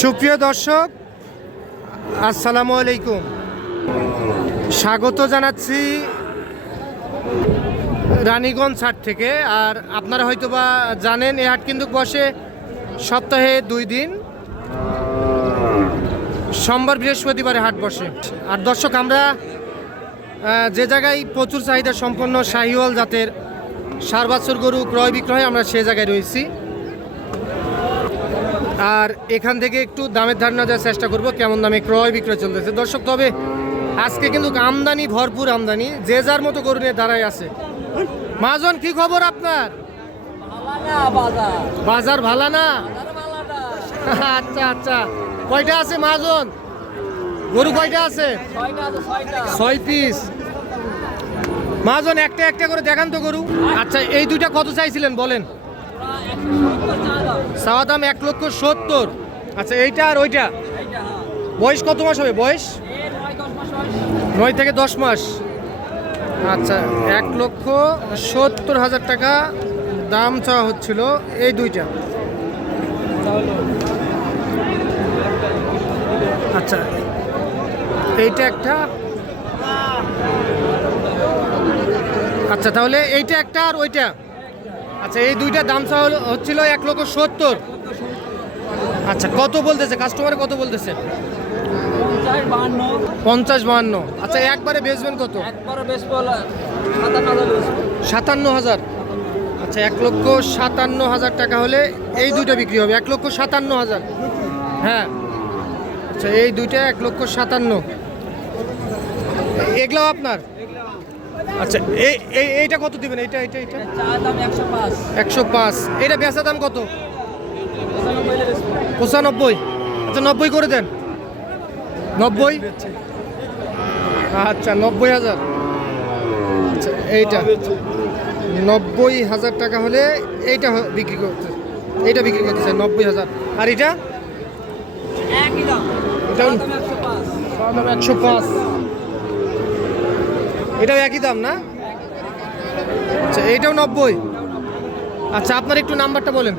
সুপ্রিয় দর্শক, আসসালামু আলাইকুম। স্বাগত জানাচ্ছি রানীগঞ্জ হাট থেকে। আর আপনারা হয়তোবা জানেন এই হাট কিন্তু বসে সপ্তাহে 2 দিন, সোমবার বৃহস্পতিবারে হাট বসে। আর দর্শক, আমরা যে জায়গায় প্রচুর চাহিদা সম্পন্ন শাহিওয়াল জাতের ষাঁড় বাছুর গরু ক্রয় বিক্রয়, আমরা সে জায়গায় রয়েছি। আর এখান থেকে একটু দামের ধারণা দেওয়ার চেষ্টা করব, কেমন দামে ক্রয় বিক্রয় চলতেছে দর্শক। তবে আজকে কিন্তু আমদানি, ভরপুর আমদানি, যে যার মতো গরু নিয়ে দাঁড়ায় আছে। মহাজন, কি খবর আপনার? বাজার ভালো না? আচ্ছা আচ্ছা, কয়টা আছে মহাজন? গরু কয়টা আছে? 6 পিস। মহাজন, একটা একটা করে দেখান তো গরু। আচ্ছা, এই দুইটা কত চাইছিলেন বলেন? চাওয়া দাম 1,70,000। আচ্ছা, এইটা আর ওইটা বয়স কত মাস হবে? বয়স 9 থেকে 10 মাস। আচ্ছা, 1,70,000 টাকা দাম চাওয়া হচ্ছিল এই দুইটা। আচ্ছা, এইটা একটা। আচ্ছা, তাহলে এইটা একটা আর ওইটা। আচ্ছা, এই দুইটা দাম চাওয়া হচ্ছিল 1,70,000। আচ্ছা, কত বলতেছে কাস্টমারে? কত বলতেছে? 50-52। আচ্ছা, একবারে বেচবেন কত? 57,000। আচ্ছা, 1,57,000 টাকা হলে এই দুইটা বিক্রি হবে। 1,57,000। হ্যাঁ, আচ্ছা, এই দুইটা 1,57,000। এগুলাও আপনার? আচ্ছা, এইটা কত দিবেন? এইটা 105। এটা বেচা দাম কত? 95। আচ্ছা, 90 করে দেন। 90। আচ্ছা, 90,000। আচ্ছা, এইটা 90,000 টাকা হলে এইটা বিক্রি করতে, এইটা বিক্রি করতেছে 90,000। আর এটা? এটাও 105। এটাও একই দাম না? আচ্ছা, এইটাও 90। আচ্ছা, আপনার একটু নাম্বারটা বলেন।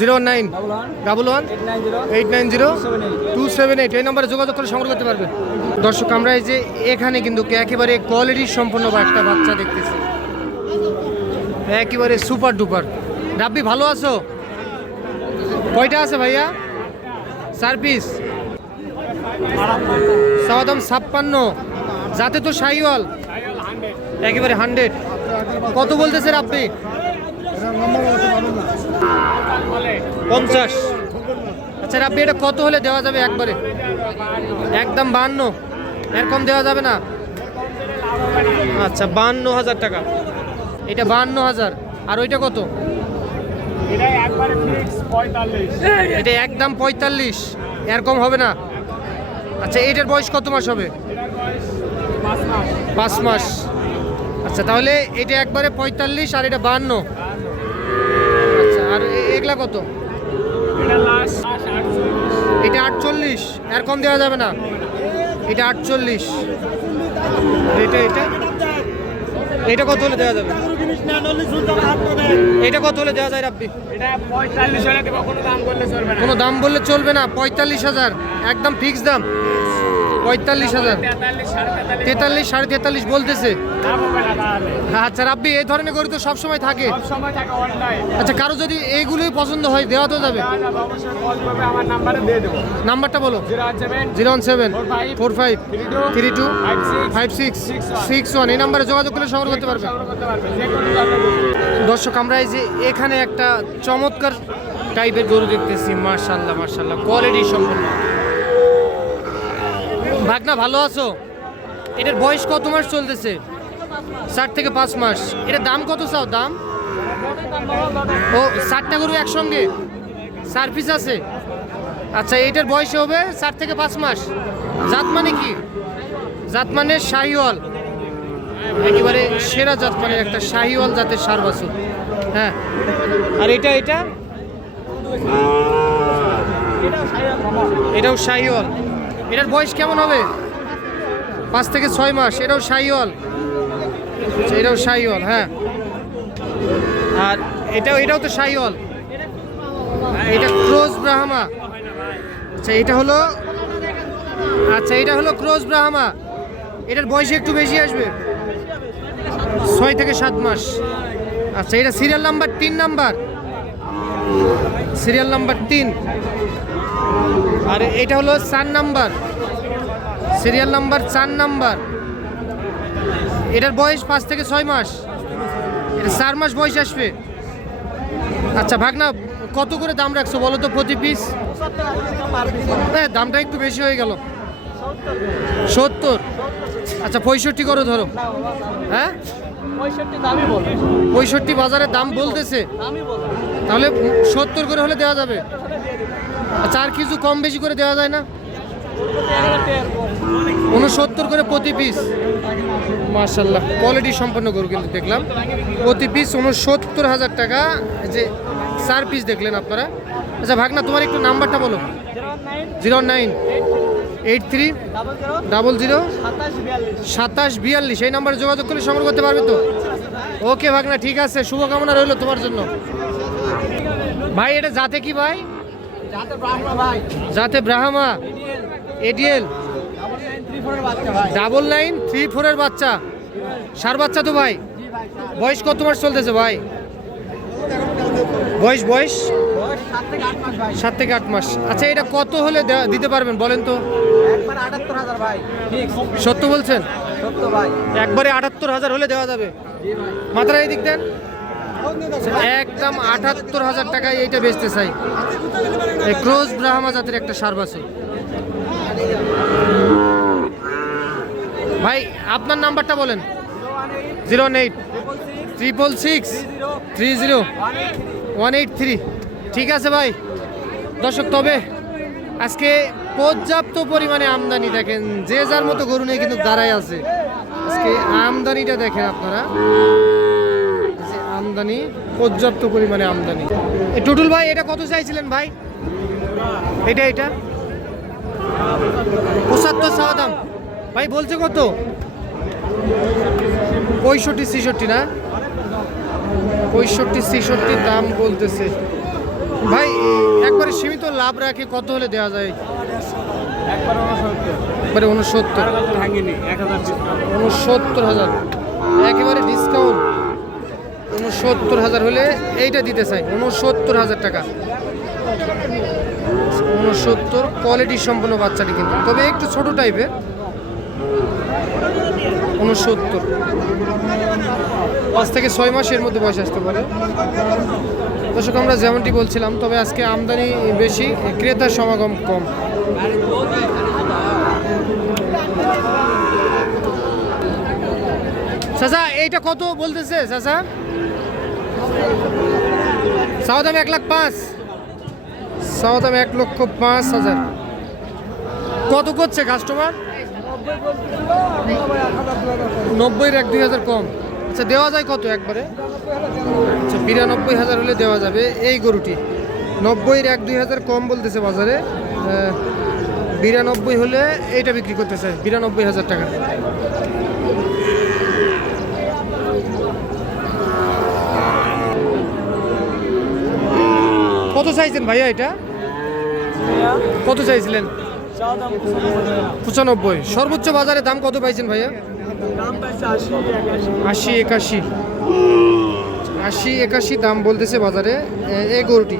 0911-890-278। এই নাম্বারে যোগাযোগ করে সংগ্রহ করতে পারবেন। দর্শক, আমরা এই যে এখানে কিন্তু একেবারে কোয়ালিটি সম্পন্ন একটা বাচ্চা দেখতেছি, একেবারে সুপার ডুপার। রাব্বি, ভালো আছো? কয়টা আছে ভাইয়া? 4 পিস। চাওয়া দাম 56। যাতে তো শাহিওয়াল, একেবারে 100। কত বলতেছে আপনি? 50। আচ্ছা আপনি, এটা কত হলে দেওয়া যাবে একবারে? একদম 52। এর কম দেওয়া যাবে না? আচ্ছা, 52,000 টাকা। এটা 52,000। আর ওইটা কত? এটা একদম 45। এর কম হবে না? আচ্ছা, এইটার বয়স কত মাস হবে? 5 মাস। আচ্ছা, তাহলে এটা একবারে 45 আর এটা 52। আচ্ছা, আর এগুলা কত? এটা 48। এর কম দেওয়া যাবে না? এটা 48। এটা কত হলে দেওয়া যাবে? এটা কত হলে দেওয়া যায় আপনি? কোনো দাম বললে চলবে না? 45,000 একদম ফিক্স দাম? 45,000। 43, 43.5 বলতেছে। আচ্ছা রাব্বি, এই ধরনের গরু তো সবসময় থাকে। আচ্ছা, কারো যদি এইগুলোই পছন্দ হয় দেওয়া তো যাবে? নাম্বারটা বলো। 01745325661। এই নাম্বারে যোগাযোগ করলে সংগ্রহ করতে পারবে। দর্শক, আমরা এই যে এখানে একটা চমৎকার টাইপের গরু দেখতেছি। মাশাআল্লাহ মাশাআল্লাহ, কোয়ালিটি সম্পন্ন। ভাগনা, ভালো আছো? এটার বয়স কত মাস চলতেছে? 4 থেকে 5 মাস। এটার দাম কত চাও? দাম? ও, 4টা গরু একসঙ্গে 4 পিস আছে। আচ্ছা, এটার বয়স হবে 4 থেকে 5 মাস। জাত মানে কি? জাত মানে শাহিওয়াল, একেবারে সেরা জাত, মানে একটা শাহিওয়াল জাতের ষাঁড় বাছুর। হ্যাঁ, আর এটাও শাহিওয়াল। এটার বয়স কেমন হবে? 5 থেকে 6 মাস। এটাও শাহিওয়াল। হ্যাঁ, আর এটাও তো শাহিওয়াল। এটা ক্রস ব্রাহ্মা। আচ্ছা এটা হলো ক্রস ব্রাহ্মা। এটার বয়স একটু বেশি আসবে, 6 থেকে 7 মাস। আচ্ছা এটা serial number 3 number, serial number 3। আর এটা হলো 4 নাম্বার, সিরিয়াল নাম্বার 4 নাম্বার। এটার বয়স 5 থেকে 6 মাস, এটা 4 মাস বয়স আসবে। আচ্ছা ভাগনা, কত করে দাম রাখছো বলো তো প্রতি পিস? হ্যাঁ দামটা একটু বেশি হয়ে গেল, 70। আচ্ছা 65 করো ধরো। হ্যাঁ 65 বাজারে দাম বলতেছে, তাহলে 70 করে হলে দেওয়া যাবে। আচ্ছা আর কিছু কম বেশি করে দেওয়া যায় না? 69 করে প্রতি পিস। মাশাআল্লাহ কোয়ালিটি সম্পন্ন গরু কিন্তু দেখলাম, প্রতি পিস 69,000 টাকা। যে 4 পিস দেখলেন আপনারা। আচ্ছা ভাগনা তোমার একটু নাম্বারটা বলো। 0983002742 এই নাম্বারে যোগাযোগ করে সংগ্রহ করতে পারবে তো? ওকে ভাগনা ঠিক আছে, শুভকামনা রইল তোমার জন্য। ভাই এটা জাতে কি ভাই? জাতে ব্রাহ্মা এডিএল 9934 এর বাচ্চা, সার বাচ্চা তো ভাই। বয়স কত মাস চলতেছে ভাই? বয়স 7 থেকে 8 মাস। আচ্ছা এটা কত হলে দিতে পারবেন বলেন তো? সত্য বলছেন? একবারে 78,000 হলে দেওয়া যাবে। মাত্রা এই দিক দেন, একদম 78,000 টাকায় এইটা বেচতে চাই। এই ক্রস ব্রাহ্মা জাতের একটা সার বাছুর। ভাই আপনার নাম্বারটা বলেন। 0866630 ঠিক আছে ভাই। দর্শক তবে আজকে পর্যাপ্ত পরিমাণে আমদানি, দেখেন যে যার মতো গরু নিয়ে কিন্তু দাঁড়ায় আছে। আজকে আমদানিটা দেখেন আপনারা, আমদানি পর্যাপ্ত পরিমাণে আমদানি। এই টুটুল ভাই এটা কত চাইছিলেন ভাই? এটা 75 চাওয়া দাম ভাই, বলছে কত? 65-66 না? 65-66 দাম বলতেছে ভাই। একবারে সীমিত লাভ রাখে কত হলে দেওয়া যায়? একবারে 69,000 একেবারে ডিসকাউন্ট। 69,000 হলে এইটা দিতে চাই, 69,000 টাকা। 69 কোয়ালিটি সম্পন্ন বাচ্চাটি কিন্তু, তবে একটু ছোট টাইপের। 69 5 থেকে 6 মাসের মধ্যে বয়স আসতে পারে। দর্শক আমরা যেমনটি বলছিলাম, তবে আজকে আমদানি বেশি, ক্রেতার সমাগম কম। চাচা এইটা কত বলতেছে চাচা? চাওয়া দাম 1,05,000, চাওয়া দাম 1,05,000। কত করছে কাস্টমার? 90-এর 1-2,000 কম। আচ্ছা দেওয়া যায় কত একবারে? আচ্ছা 92,000 হলে দেওয়া যাবে এই গরুটি। 90-এর 1-2,000 কম বলতেছে বাজারে। 92 হলে এইটা বিক্রি করতে চাই, 92,000 টাকা। কত চাইছেন ভাইয়া এটা? কত চাইছিলেন? 95। সর্বোচ্চ বাজারে দাম কত পাইছেন ভাইয়া? 80-81 দাম বলতেছে বাজারে এই গরুটি।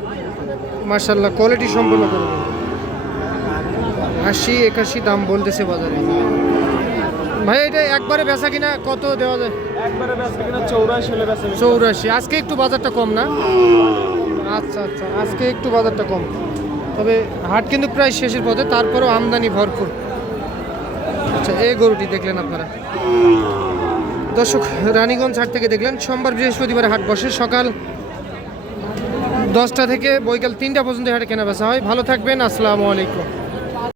মার্শাল্লাহ কোয়ালিটি সম্পন্ন গরু। 80-81 দাম বলতেছে বাজারে। ভাই এটা একবারে বেচা কিনা কত দেওয়া যায়? একবারে বেচা কিনা 84 হলে বেচা। 84। আজকে একটু বাজারটা কম না? আচ্ছা আজকে একটু বাজারটা কম, তবে হাট কিন্তু প্রায় শেষের পথে, তারপরেও আমদানি ভরপুর। আচ্ছা এই গরুটি দেখলেন আপনারা। দর্শক রানীগঞ্জ হাট থেকে দেখলেন। সোমবার বৃহস্পতিবার হাট বসে, সকাল 10টা থেকে বৈকাল 3টা পর্যন্ত হাটে কেনা বেচা হয়। ভালো থাকবেন, আসসালামু আলাইকুম।